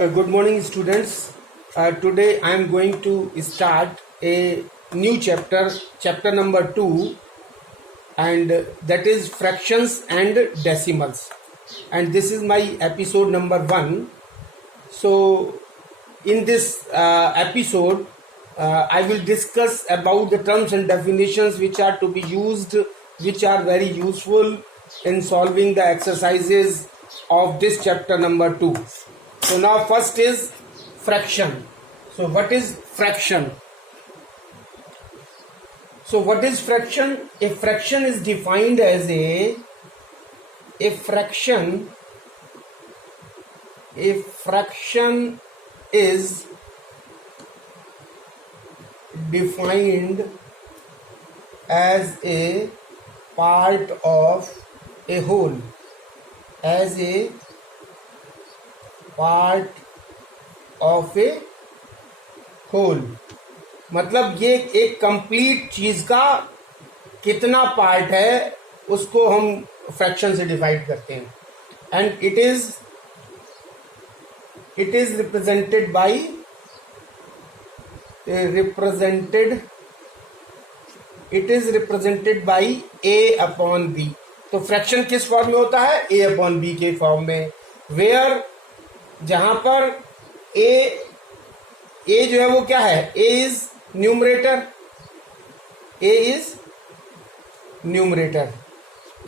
Good morning, students. Today I am going to start a new chapter, chapter number 2, and that is fractions and decimals. And this is my episode number 1. So, in this episode, I will discuss about the terms and definitions which are to be used, which are very useful in solving the exercises of this chapter number 2. So now first is fraction. So what is fraction? So what is fraction? A fraction is defined as a fraction is defined as a part of a whole, as a part of a whole. मतलब ये एक complete चीज का कितना part है उसको हम fraction से डिवाइड करते हैं। And it is represented by A upon B. तो फ्रैक्शन किस फॉर्म में होता है? ए अपॉन बी के फॉर्म में, वेयर जहां पर ए जो है वो क्या है? A is numerator,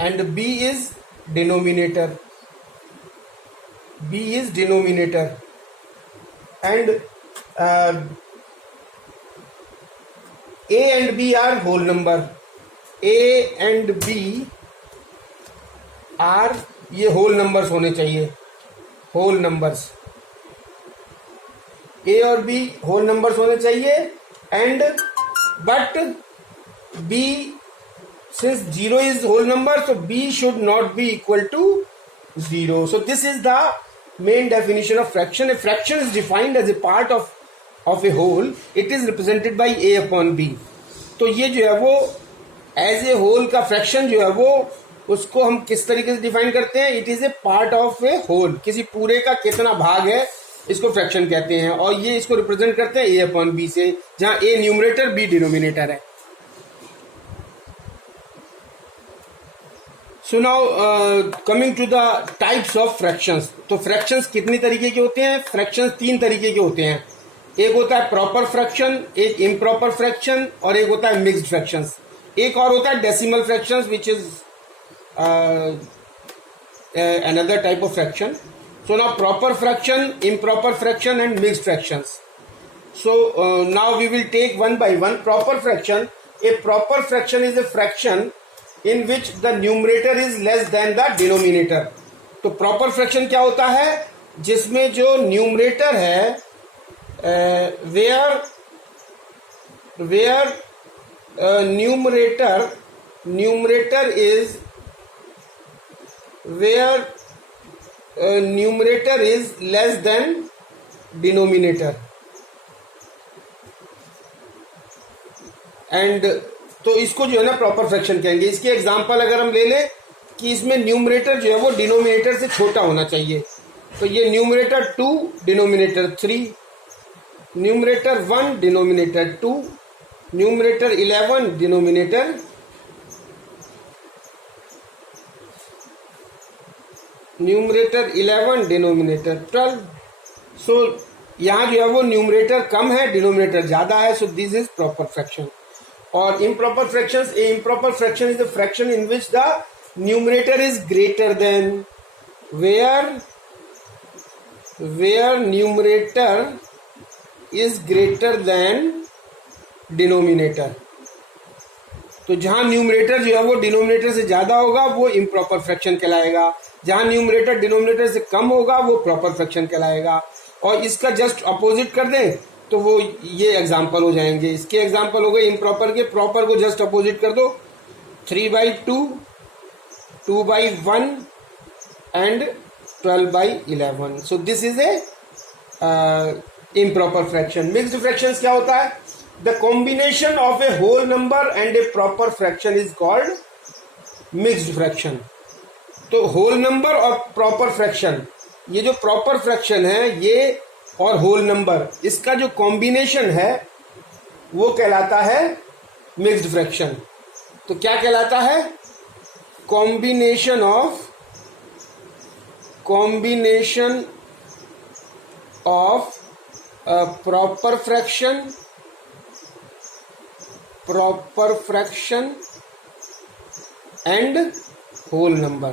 and B is denominator, and A and B are whole number, A and B are ये होल नंबर्स होने चाहिए, होल नंबर्स। ए और बी होल नंबर्स होने चाहिए, and but B since zero is whole number, so B should not be equal to zero. So this is the main definition of fraction. A fraction is defined as a part of a whole, it is represented by A upon B. तो ये जो है वो as a whole का fraction जो है वो उसको हम किस तरीके से डिफाइन करते हैं? It is a part of a whole, किसी पूरे का कितना भाग है इसको फ्रैक्शन कहते हैं। और ये इसको रिप्रेजेंट करते हैं ए अपॉन बी से, जहां ए न्यूमरेटर बी डिनोमिनेटर है। So now coming to the types of fractions. तो फ्रैक्शंस कितनी तरीके के होते हैं? फ्रैक्शंस 3 तरीके के होते हैं। एक होता है प्रॉपर फ्रैक्शन, एक इम्प्रॉपर फ्रैक्शन, और एक होता है मिक्स्ड फ्रैक्शंस। एक और होता है decimal fractions, which is another type of fraction. So now proper fraction, improper fraction and mixed fractions. So now we will take one by one. Proper fraction. A proper fraction is a fraction in which the numerator is less than the denominator. तो proper fraction क्या होता है? जिसमें जो numerator है where numerator is less than denominator, and तो इसको जो है ना प्रॉपर फ्रैक्शन कहेंगे। इसके एग्जांपल अगर हम ले लें कि इसमें न्यूमरेटर जो है वो डिनोमिनेटर से छोटा होना चाहिए, तो ये numerator 2 denominator 3, numerator 1 denominator 2, numerator 11 denominator 11 denominator 12। सो यहां जो है वो न्यूमरेटर कम है, डिनोमिनेटर ज्यादा है, so this is proper fraction. और improper fractions, a improper fraction is the fraction in which the numerator is greater than, where numerator is greater than denominator. तो जहां न्यूमरेटर जो है वो डिनोमिनेटर से ज्यादा होगा वो इम्प्रॉपर फ्रैक्शन कहलाएगा, जहां न्यूमरेटर डिनोमिनेटर से कम होगा वो प्रॉपर फ्रैक्शन कहलाएगा। और इसका जस्ट अपोजिट कर दें तो वो ये एग्जांपल हो जाएंगे। इसके एग्जांपल हो गए इम्प्रॉपर के। प्रॉपर को जस्ट अपोजिट कर दो, 3/2, 2/1 and 12/11। So this is a improper fraction. Mixed fractions क्या होता है? The combination of a whole number and a proper fraction is called mixed fraction. तो whole number और proper fraction ये जो प्रॉपर फ्रैक्शन है ये और होल नंबर, इसका जो कॉम्बिनेशन है वो कहलाता है मिक्स्ड फ्रैक्शन। तो क्या कहलाता है? Combination of proper fraction and whole number.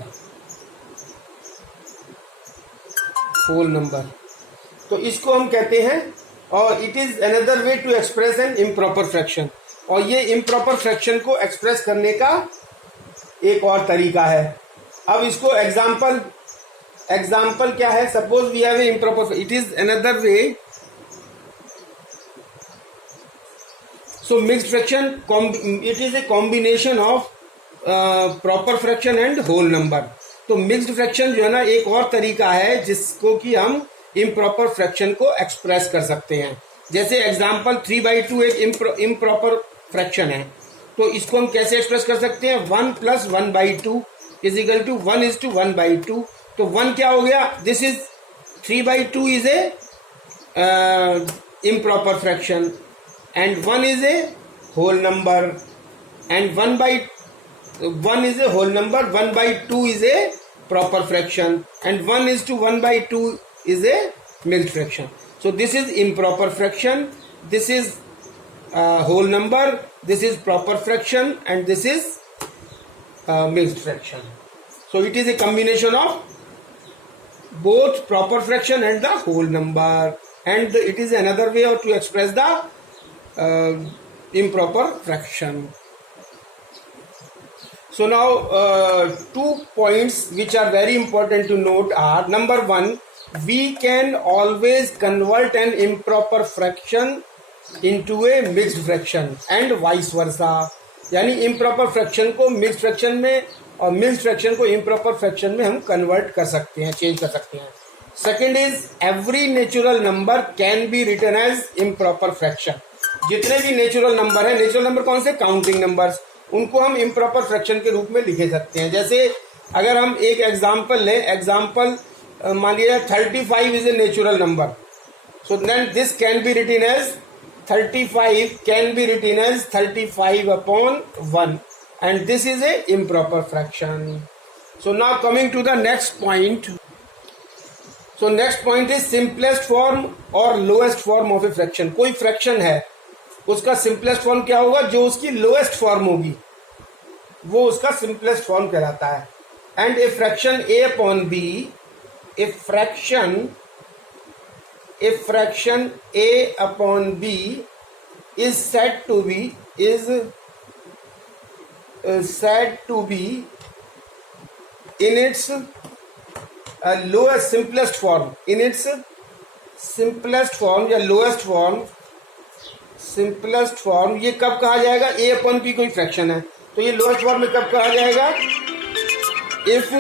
तो इसको हम कहते हैं, और it is another way to express an improper fraction. और ये इम्प्रॉपर फ्रैक्शन को एक्सप्रेस करने का एक और तरीका है। अब इसको एग्जाम्पल क्या है? Suppose we have a improper, it is another way. So mixed fraction, it is a combination of proper fraction and whole number. तो मिक्स्ड फ्रैक्शन जो है ना, एक और तरीका है जिसको कि हम इम्प्रॉपर फ्रैक्शन को एक्सप्रेस कर सकते हैं। जैसे एग्जाम्पल 3/2 एक इम्प्रॉपर फ्रैक्शन है, तो इसको हम कैसे एक्सप्रेस कर सकते हैं? 1 + 1/2 इजिकल टू 1:1/2। तो 1 क्या हो गया? This is 3/2 is a improper fraction and 1 is a whole number, and 1 is a whole number, 1/2 is a proper fraction, and 1:1/2 is a mixed fraction. So this is improper fraction, this is whole number, this is proper fraction, and this is mixed fraction. So it is a combination of both proper fraction and the whole number, and it is another way to express the improper fraction. So now 2 points which are very important to note are, number 1, we can always convert an improper fraction into a mixed fraction and vice versa. यानी improper fraction को mixed fraction में और mixed fraction को improper fraction में हम convert कर सकते हैं, change कर सकते हैं. Second is every natural number can be written as improper fraction. जितने भी natural number है, natural number कौन से? Counting numbers, उनको हम इम्प्रॉपर फ्रैक्शन के रूप में लिखे सकते हैं। जैसे अगर हम एक एग्जाम्पल लें, एग्जाम्पल मान लीजिए 35 is a natural number, so then this can be written as 35 can be written as 35/1 and this is a improper fraction. So now coming to the next point. So next point is simplest form और lowest form of a fraction. कोई fraction है, उसका simplest form क्या होगा? जो उसकी lowest form होगी वो उसका सिंपलेस्ट फॉर्म कहलाता है। And a fraction a/b, a fraction a/b is said to be in its lowest simplest form, in its simplest form या lowest form, सिंपलेस्ट फॉर्म। ये कब कहा जाएगा? a/p कोई फ्रैक्शन है, तो ये लोएस्ट फॉर्म में कब कहा जाएगा? If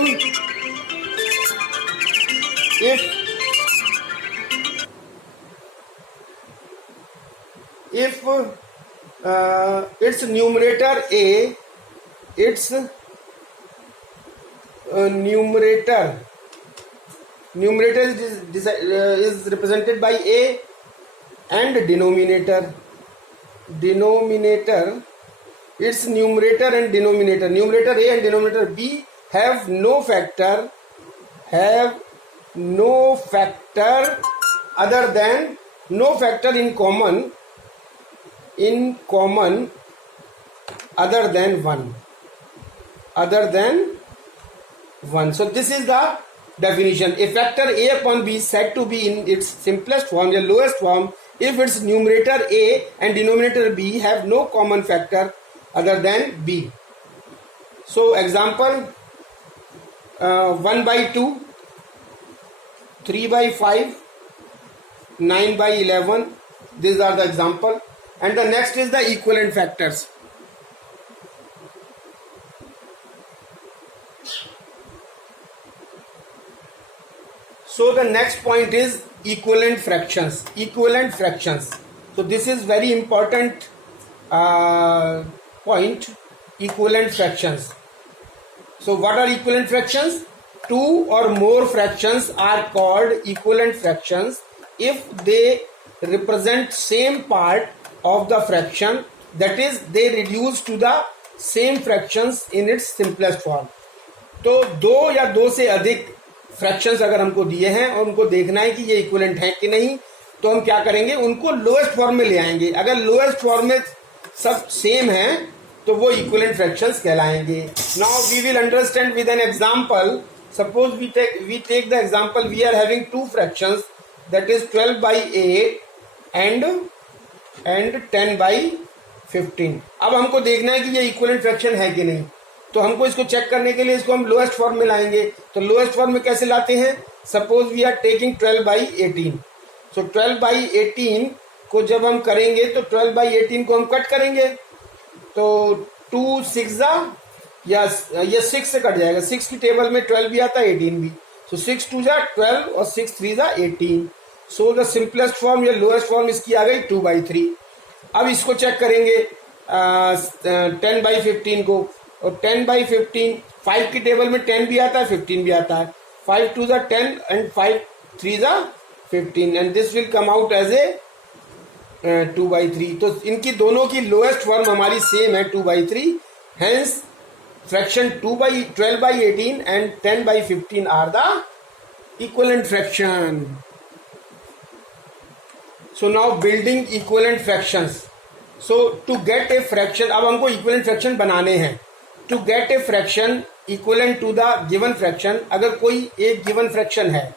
it's numerator a, it's numerator is represented by a, and denominator its numerator and denominator, numerator a and denominator b have no factor other than no factor in common other than 1. So this is the definition. A factor a/b is said to be in its simplest form, the lowest form, if its numerator a and denominator b have no common factor other than b. So example 1/2, 3/5, 9/11, these are the example. And the next is the equivalent factors. So the next point is equivalent fractions. So this is very important point, equivalent fractions. So what are equivalent fractions? two or more fractions are called equivalent fractions if they represent same part of the fraction, that is they reduce to the same fractions in its simplest form. तो दो या दो से अधिक fractions अगर हमको दिए हैं और उनको देखना है कि ये इक्विवेलेंट हैं कि नहीं, तो हम क्या करेंगे, उनको लोएस्ट फॉर्म में ले आएंगे. अगर लोएस्ट फॉर्म में सब सेम है तो वो इक्विवेलेंट फ्रैक्शंस कहलाएंगे. Now we will understand with an example. Suppose we take the example, we are having two fractions, that is 12/8 and 10/15. अब हमको देखना है कि ये इक्विवेलेंट फ्रैक्शन है कि नहीं. तो हमको इसको चेक करने के लिए इसको हम लोएस्ट फॉर्म में लाएंगे. तो लोएस्ट फॉर्म में कैसे लाते हैं, सपोज वी आर टेकिंग 12/18. सो 12/18 को जब हम करेंगे तो 12/18 को हम कट करेंगे तो 2 6 या ये 6 से कट जाएगा. 6 की टेबल में 12 भी आता है, 18 भी. सो 6 2 12 और 6 3 18. सो द सिंपलेस्ट फॉर्म या लोएस्ट फॉर्म इसकी आ गई 2/3. अब इसको चेक करेंगे 10/15 को. और 10/15 5 की टेबल में 10 भी आता है, 15 भी आता है. 5 2 10 and 5 3 15 and this will come out as a 2/3. तो इनकी दोनों की लोएस्ट फॉर्म हमारी सेम है 2/3. Hence fraction 12/18 and 10/15 are the equivalent fraction. So now building equivalent fractions. So to get a fraction, अब हमको इक्विवेलेंट फ्रैक्शन बनाने हैं. To get a fraction equivalent to the given fraction, अगर कोई एक given fraction है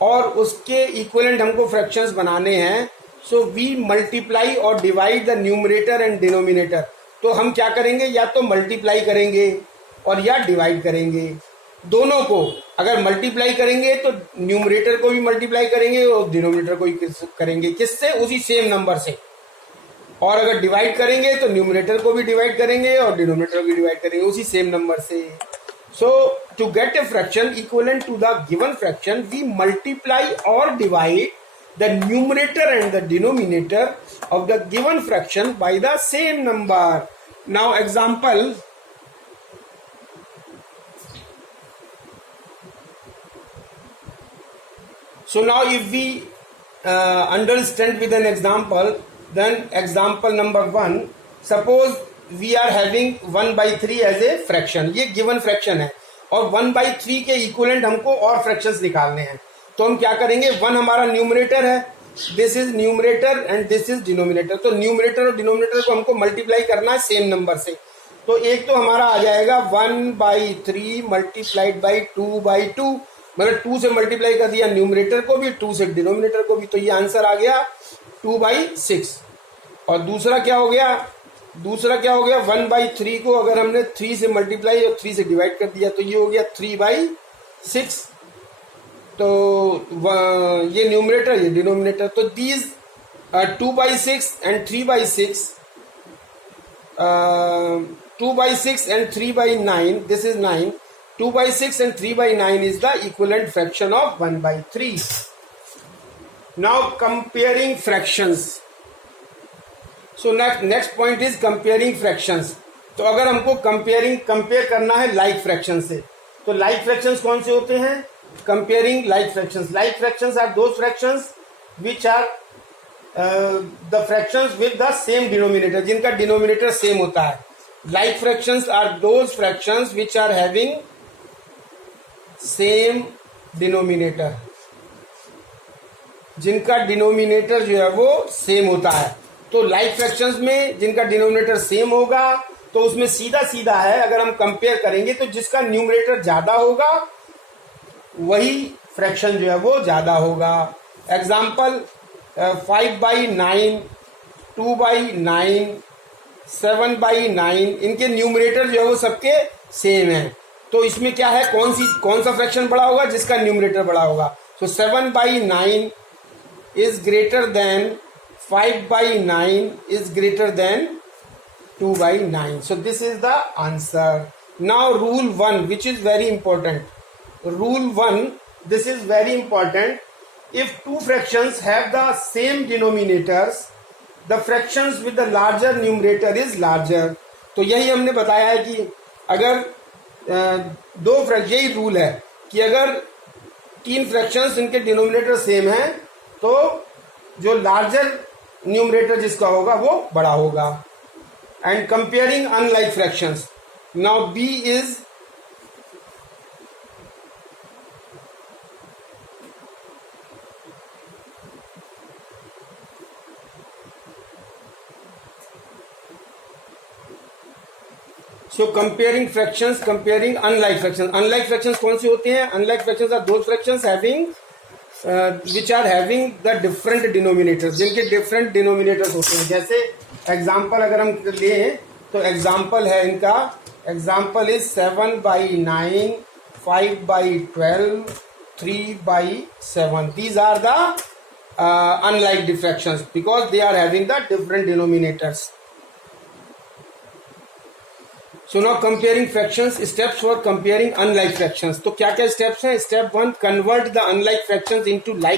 और उसके इक्विवेलेंट हमको फ्रैक्शंस बनाने हैं, सो वी मल्टीप्लाई और divide the numerator and denominator. तो हम क्या करेंगे, या तो मल्टीप्लाई करेंगे और या डिवाइड करेंगे. दोनों को अगर मल्टीप्लाई करेंगे तो न्यूमरेटर को भी मल्टीप्लाई करेंगे और डिनोमिनेटर को भी करेंगे. किससे, उसी सेम नंबर से. और अगर डिवाइड करेंगे तो न्यूमरेटर को भी डिवाइड करेंगे और डिनोमिनेटर को भी डिवाइड करेंगे उसी सेम नंबर से. So to get a fraction equivalent to the given fraction, we multiply और divide the numerator and the denominator of the given fraction by the same number. Now example, so now if we understand with an example, then example number 1, suppose we are having 1/3 as a fraction. ये given fraction है और 1/3 के equivalent हमको और fractions निकालने हैं. तो हम क्या करेंगे, 1 हमारा न्यूमरेटर है, this is numerator and this is denominator. तो न्यूमरेटर और डिनोमिनेटर को हमको मल्टीप्लाई करना है सेम नंबर से. तो एक तो हमारा आ जाएगा 1/3 मल्टीप्लाइड बाई 2/2, मतलब 2 से मल्टीप्लाई कर दिया न्यूमरेटर को भी, 2 से डिनोमिनेटर को भी. तो ये आंसर आ गया 2/6. और दूसरा क्या हो गया, 1/3 को अगर हमने 3 से मल्टीप्लाई और 3 से डिवाइड कर दिया तो ये हो गया 3/6. तो ये न्यूमरेटर ये डिनोमिनेटर. तो these 2/6 and 3/6, 2/6 and 3/9, this is 9. 2/6 and 3/9 is the equivalent fraction of 1/3. Now comparing fractions. So next point is comparing fractions. तो अगर हमको कंपेयर करना है लाइक फ्रैक्शन से, तो लाइक फ्रैक्शंस कौन से होते हैं, comparing like fractions. Like fractions are those fractions which are the fractions with the same denominator, जिनका denominator same होता है. Like fractions are those fractions which are having same denominator, जिनका denominator जो है वो same होता है. तो like fractions में जिनका denominator same होगा तो उसमें सीधा सीधा है, अगर हम कंपेयर करेंगे तो जिसका न्यूमरेटर ज्यादा होगा वही फ्रैक्शन जो है वो ज्यादा होगा. एग्जाम्पल 5/9, 2/9, 7/9, इनके न्यूमरेटर जो है वो सबके सेम है. तो इसमें क्या है, कौन सा फ्रैक्शन बड़ा होगा, जिसका न्यूमरेटर बड़ा होगा. तो 7/9 is greater then 5/9 is greater then 2/9. So this is the answer. Now rule 1 which is very important. Rule 1, this is very important. If two fractions have the same denominators, the fractions with the larger numerator is larger. तो यही हमने बताया है कि अगर दो fraction, यही rule है कि अगर तीन फ्रैक्शंस इनके डिनोमिनेटर सेम हैं तो जो लार्जर न्यूमरेटर जिसका होगा वो बड़ा होगा. And comparing unlike fractions, now b is So comparing fractions, comparing unlike fractions. Unlike fractions कौन से होते हैं? Unlike fractions are those fractions having which are having the different denominators, जिनके different denominators होते हैं. जैसे एग्जाम्पल अगर हम लें तो एग्जाम्पल है इनका, example is 7/9, 5/12, 3/7. These are the unlike fractions because they are having the different denominators. So now comparing fractions, steps for comparing unlike fractions. तो क्या क्या steps हैं? Step 1, convert the unlike fractions into like